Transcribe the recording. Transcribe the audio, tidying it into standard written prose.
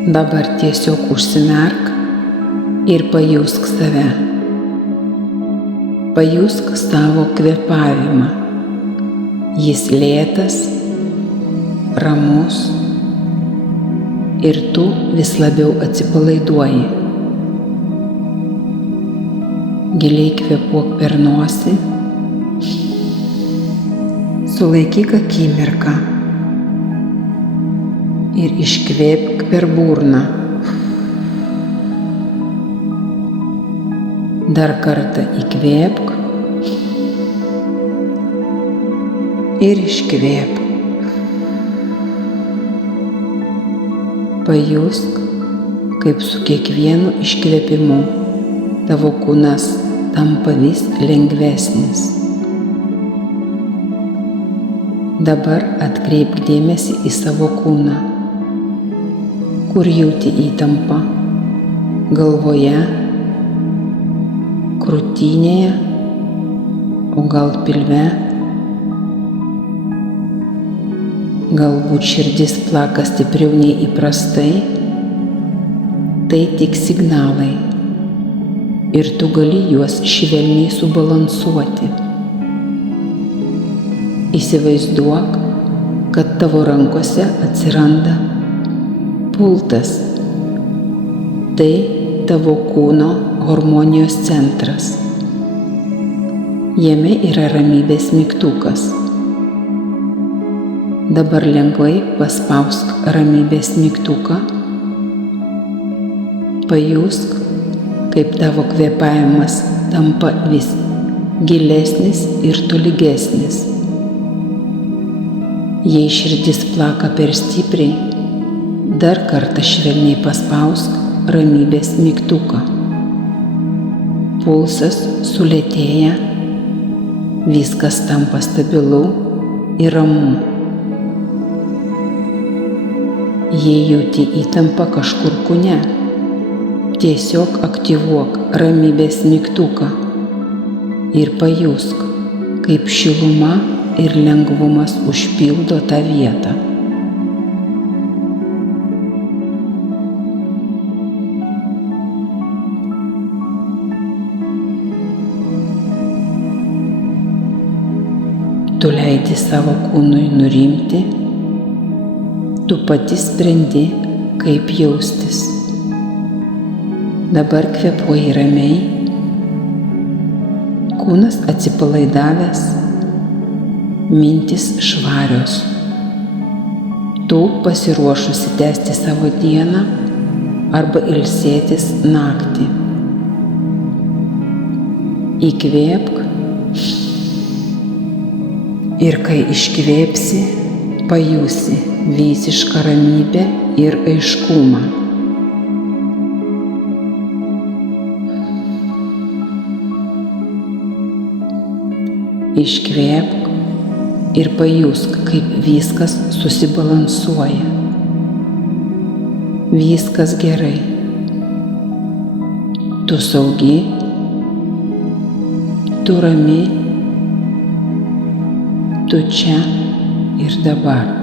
Dabar tiesiog užsimerk ir pajusk save. Pajusk savo kvėpavimą. Jis lėtas, ramus ir tu vis labiau atsipalaiduoji. Giliai kvėpuok per nosį. Sulaikyk akimirką ir iškvėpk per burną. Dar kartą įkvėpk ir iškvėpk. Pajusk, kaip su kiekvienu iškvėpimu tavo kūnas tampa vis lengvesnis. Dabar atkreipk dėmesį į savo kūną, kur jauti įtampą galvoje, krūtinėje, o gal pilve. Galbūt širdis plaka stipriau nei įprastai. Tai tik signalai ir tu gali juos švelniai subalansuoti. Įsivaizduok, kad tavo rankose atsiranda pultas. Tai tavo kūno harmonijos centras. Jame yra ramybės mygtukas. Dabar lengvai paspausk ramybės mygtuką. Pajusk, kaip tavo kvėpavimas tampa vis gilesnis ir tolygesnis. Jei širdis plaka per stipriai, dar kartą švelniai paspausk ramybės mygtuką. Pulsas sulėtėja, viskas tampa stabilu ir ramu. Jei jauti įtampą kažkur kūne, tiesiog aktyvuok ramybės mygtuką ir pajusk, kaip šiluma ir lengvumas užpildo tą vietą. Tu leidi savo kūnui nurimti, tu pati sprendi, kaip jaustis. Dabar kvėpuoji ramiai, kūnas atsipalaidavęs, mintys švarios. Tu pasiruošusi tęsti savo dieną arba ilsėtis naktį. Įkvėpk ir kai iškvėpsi, pajusi visišką ramybę ir aiškumą. Iškvėpk ir pajusk, kaip viskas susibalansuoja. Viskas gerai. Tu saugi, tu rami, tu čia ir dabar.